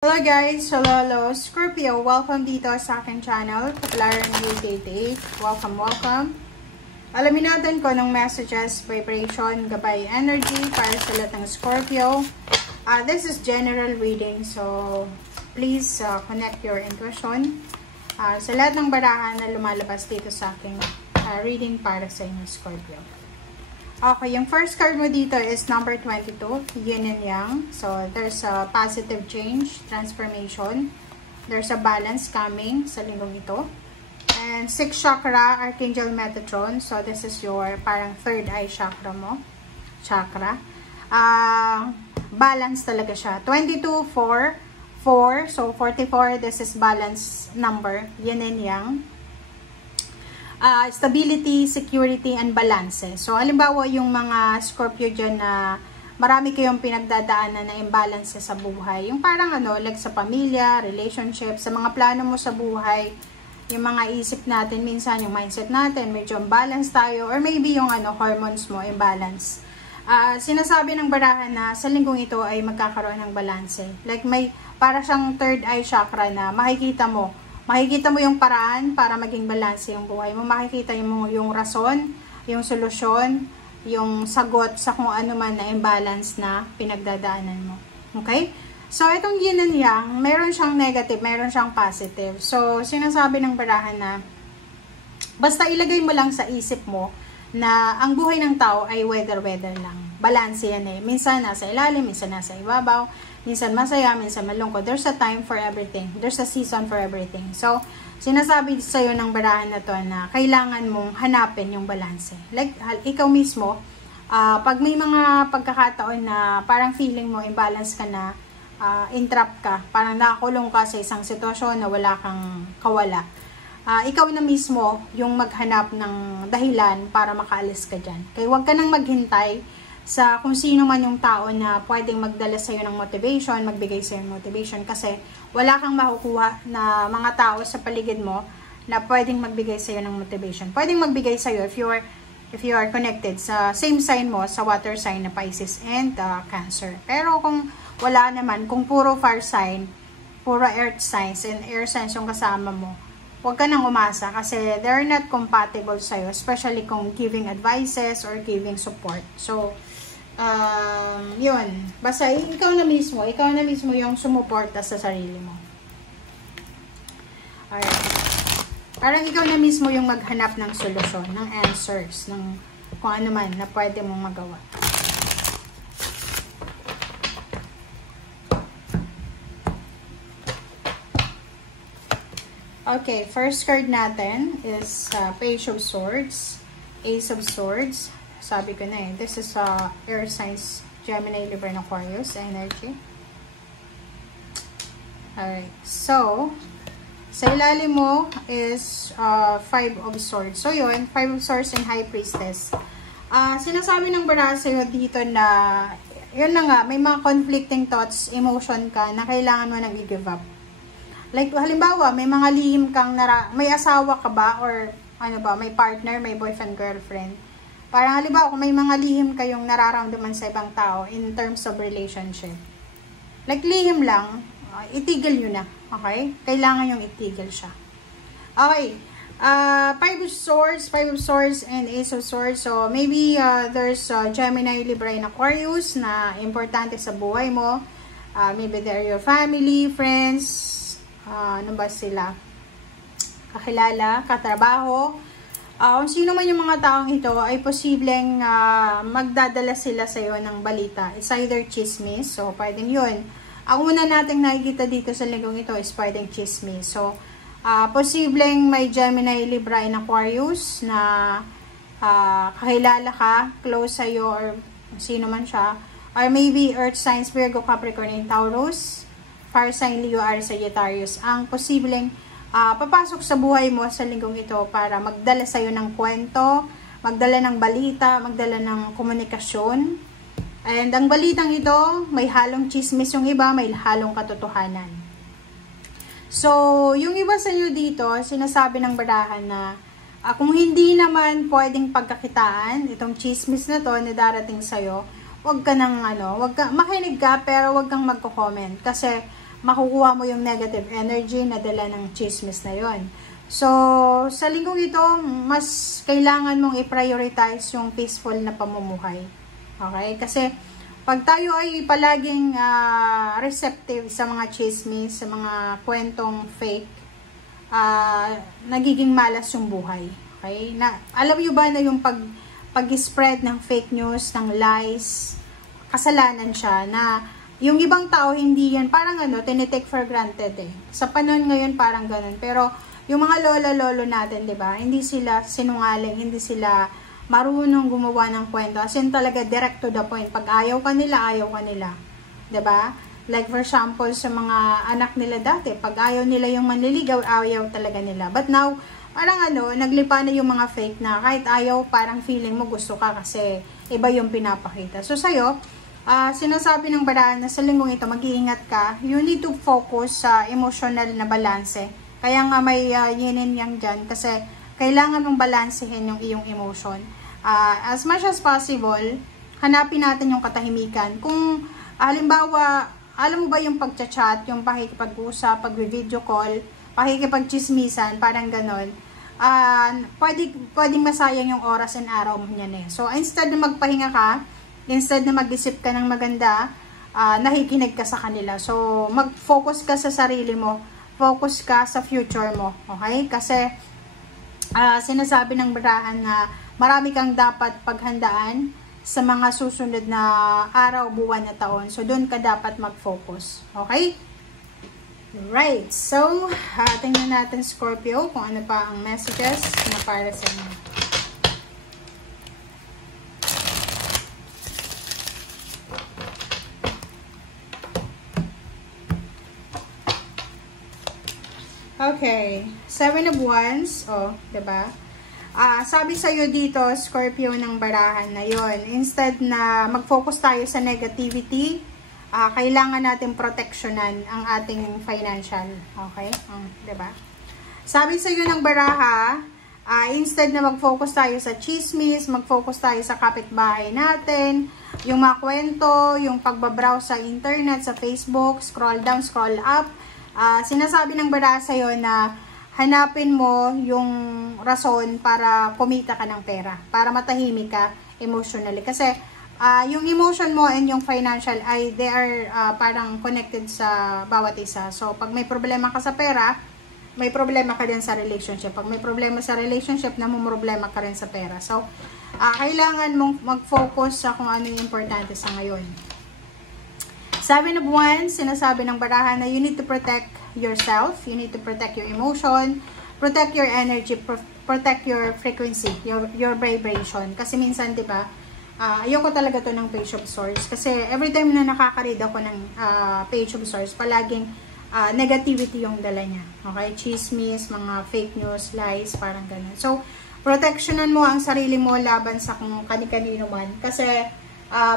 Hello guys! Hello, Scorpio! Welcome dito sa aking channel, Kapalaran U88. Welcome! Alamin natin kung anong messages, vibration, gabay energy para sa lahat ng Scorpio. This is general reading, so please connect your intuition sa lahat ng barahan na lumalabas dito sa aking reading para sa inyo, Scorpio. Okay, yung first card mo dito is number 22, Yin and Yang. So, there's a positive change, transformation. There's a balance coming sa linggong ito. And 6 chakra, Archangel Metatron. So, this is your parang third eye chakra mo. Balance talaga siya. 22, 4, 4. So, 44, this is balance number, Yin and Yang. Stability, security, and balance. So, halimbawa yung mga Scorpio dyan na marami kayong pinagdadaanan na imbalance sa buhay. Yung parang like sa pamilya, relationship, sa mga plano mo sa buhay, yung mga isip natin, minsan yung mindset natin, medyo imbalance tayo, or maybe yung hormones mo, imbalance. Sinasabi ng barahan na sa linggong ito ay magkakaroon ng balance. Like may, para siyang third eye chakra na makikita mo yung paraan para maging balanse yung buhay mo. Makikita mo yung rason, yung solusyon, yung sagot sa kung ano man na imbalance na pinagdadaanan mo. Okay? So, itong Yin and Yang, meron siyang negative, meron siyang positive. So, sinasabi ng barahan na basta ilagay mo lang sa isip mo na ang buhay ng tao ay weather-weather lang. Balance yan eh. Minsan nasa ilalim, minsan nasa ibabaw, minsan masaya, minsan malungkot. There's a time for everything. There's a season for everything. So, sinasabi sa'yo ng barahan na to na kailangan mong hanapin yung balance. Like, ikaw mismo, pag may mga pagkakataon na parang feeling mo, imbalance ka na, entrap ka, parang nakakulong ka sa isang sitwasyon na wala kang kawala. Ikaw na mismo yung maghanap ng dahilan para makaalis ka dyan. Kaya huwag ka nang maghintay sa kung sino man yung tao na pwedeng magdala sa'yo ng motivation, magbigay sa'yo ng motivation, kasi wala kang makukuha na mga tao sa paligid mo na pwedeng magbigay sa'yo ng motivation. Pwedeng magbigay sa'yo if you are connected sa same sign mo, sa water sign na Pisces and Cancer. Pero kung wala naman, kung puro fire sign, puro earth signs and air signs yung kasama mo, huwag ka nang umasa kasi they're not compatible sa'yo, especially kung giving advices or giving support. So, yun. Basta ikaw na mismo yung sumuporta sa sarili mo. Alright. Parang ikaw na mismo yung maghanap ng solusyon, ng answers, ng kung ano man na pwede mong magawa. Okay, first card natin is Page of Swords, Ace of Swords. Sabi ko na eh, this is air signs, Gemini, Libra, and Aquarius energy. Alright, so, sa ilalim mo is 5 of Swords. So yun, 5 of Swords and High Priestess. Sinasabi ng baraha sa'yo dito na, yun na nga, may mga conflicting thoughts, emotion ka na kailangan mo nang i-give up. Like, halimbawa, may mga lihim kang may asawa ka ba? Or, may partner, may boyfriend, girlfriend. Parang, halimbawa, kung may mga lihim kayong nararamdaman sa ibang tao in terms of relationship. Like, lihim lang, itigil nyo na. Okay? Kailangan yung itigil siya. Okay. 5 of Swords, and Ace of Swords. So, maybe, there's Gemini, Libra, and Aquarius na importante sa buhay mo. Maybe they're your family, friends, ano ba sila? Kakilala, katrabaho. Kung sino man yung mga taong ito, ay posibleng magdadala sila sa iyo ng balita. It's either chismis, so pwedeng yun. Ang una nating nakikita dito sa linggong ito is pwedeng chismis. So, posibleng may Gemini, Libra, and Aquarius na kakilala ka, close sa iyo, or sino man siya. Or maybe Earth signs, Virgo, Capricorn, and Taurus. Fire sign, Leo, Aries, Sagittarius, ang posibleng papasok sa buhay mo sa linggong ito para magdala sa'yo ng kwento, magdala ng balita, magdala ng komunikasyon. And ang balitang ito, may halong chismis yung iba, may halong katotohanan. So, yung iba sa inyo dito, sinasabi ng barahan na kung hindi naman pwedeng pagkakitaan, itong chismis na to na darating sa'yo, wag ka nang makinig ka pero wag kang magko-comment kasi makukuha mo yung negative energy na dala ng chismis na yon. So, sa linggong ito, mas kailangan mong i-prioritize yung peaceful na pamumuhay. Okay? Kasi, pag tayo ay palaging receptive sa mga chismis, sa mga kwentong fake, nagiging malas yung buhay. Okay? Alam nyo ba na yung pag-spread ng fake news, ng lies, kasalanan siya, na yung ibang tao hindi yan, parang tinitake for granted eh. Sa panahon ngayon parang ganun. Pero, yung mga lola-lolo natin, di ba? Hindi sila sinungaling, hindi sila marunong gumawa ng kwento. As in talaga direct to the point. Pag ayaw ka nila, ayaw ka nila. Di ba? Like for example, sa mga anak nila dati, pag ayaw nila yung manliligaw, ayaw talaga nila. But now, parang naglipa na yung mga fake na kahit ayaw, parang feeling mo gusto ka kasi iba yung pinapakita. So sa'yo, sinasabi ng barahan na sa linggong ito, mag-iingat ka. You need to focus sa emotional na balanse. Kaya nga may yin and yang dyan kasi kailangan mong balansehin yung iyong emotion. As much as possible, hanapin natin yung katahimikan. Kung halimbawa, alam mo ba yung pagchat-chat, yung pakikipag-usap, pag-video call, pakikipag-chismisan, parang ganon, pwedeng masayang yung oras and araw mo niyan eh. So, instead na magpahinga ka, instead na mag-isip ka ng maganda, nakikinig ka sa kanila. So, mag-focus ka sa sarili mo. Focus ka sa future mo. Okay? Kasi, sinasabi ng barahan na marami kang dapat paghandaan sa mga susunod na araw, buwan na taon. So, doon ka dapat mag-focus. Okay? Right. So, tingnan natin Scorpio kung ano pa ang messages na para sa inyo. Okay, 7 of Wands, diba? Sabi sa'yo dito, Scorpio ng barahan na yon. Instead na mag-focus tayo sa negativity, kailangan natin proteksyonan ang ating financial. Okay? Diba? Sabi sa'yo ng baraha, instead na mag-focus tayo sa chismis, mag-focus tayo sa kapitbahay natin, yung mga kwento, yung pagbabrowse sa internet, sa Facebook, scroll down, scroll up, sinasabi ng baraha sa'yo na hanapin mo yung rason para kumita ka ng pera, para matahimik ka emotionally. Kasi yung emotion mo and yung financial ay they are parang connected sa bawat isa. So pag may problema ka sa pera, may problema ka din sa relationship. Pag may problema sa relationship, namumroblema ka rin sa pera. So kailangan mong mag-focus sa kung ano yung importante sa ngayon. 7 of Wands, sinasabi ng baraha na you need to protect yourself, you need to protect your emotion, protect your energy, protect your frequency, your vibration. Kasi minsan, di ba, ayoko talaga to ng Page of Swords. Kasi every time na nakaka-read ako ng Page of Swords, palaging negativity yung dala niya. Okay? Chismis, mga fake news, lies, parang ganun. So, protectionan mo ang sarili mo laban sa kung kani-kanino man. Kasi,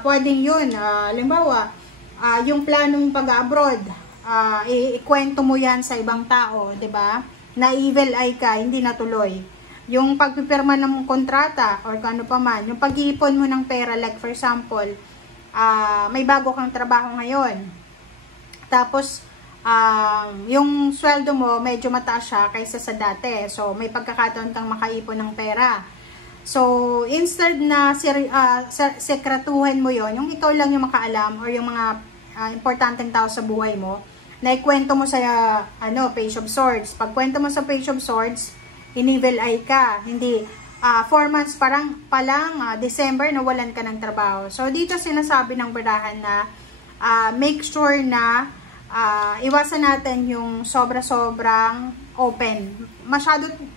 pwedeng yun. Halimbawa, yung planong pag-abroad, ikwento mo yan sa ibang tao, 'di ba? Na evil eye ka, hindi natuloy. Yung pagpipirma ng kontrata or kano pa man, yung pag-iipon mo ng pera, like for example, may bago kang trabaho ngayon. Tapos yung sweldo mo medyo mataas siya kaysa sa dati. So may pagkakataon kang makaipon ng pera. So, instead na sekretuhin mo yon, yung ikaw lang yung makaalam or yung mga importanteng tao sa buhay mo, na ikwento mo sa Page of Swords. Pag kwento mo sa Page of Swords, in-evil eye ka. Hindi, 4 months pa lang, December, nawalan ka ng trabaho. So, dito sinasabi ng barahan na make sure na iwasan natin yung sobra-sobrang open.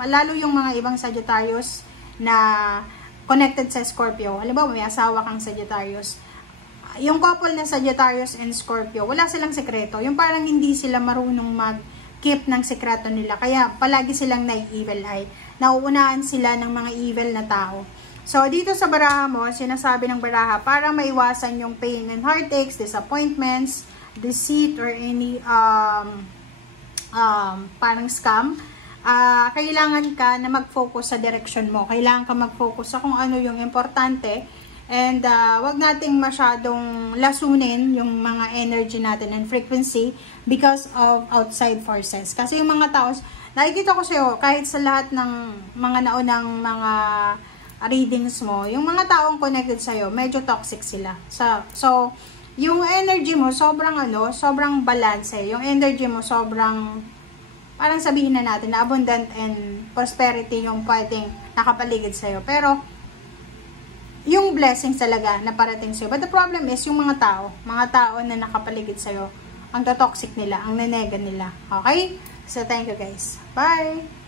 Lalo yung mga ibang Sagittarius na connected sa Scorpio. Halimbawa, may asawa kang Sagittarius. Yung couple na Sagittarius and Scorpio, wala silang sekreto. Yung parang hindi sila marunong mag-keep ng sekreto nila. Kaya palagi silang nai-evil eye. Nauunahan sila ng mga evil na tao. So, dito sa baraha mo, sinasabi ng baraha, para maiwasan yung pain and heartaches, disappointments, deceit, or any parang scam, kailangan ka na mag-focus sa direction mo. Kailangan ka mag-focus sa kung ano yung importante And wag nating masyadong lasunin yung mga energy natin and frequency because of outside forces. Kasi yung mga tao, nakikita ko sa'yo, kahit sa lahat ng mga naunang mga readings mo, yung mga taong connected sa'yo, medyo toxic sila. So yung energy mo, sobrang balance. Yung energy mo, sobrang, parang sabihin na natin, na abundant and prosperity yung pwedeng nakapaligid sa'yo. Pero, yung blessings talaga na parating sa'yo. But the problem is, yung mga tao na nakapaligid sa'yo, ang toxic nila, ang nenega nila. Okay? So, thank you guys. Bye!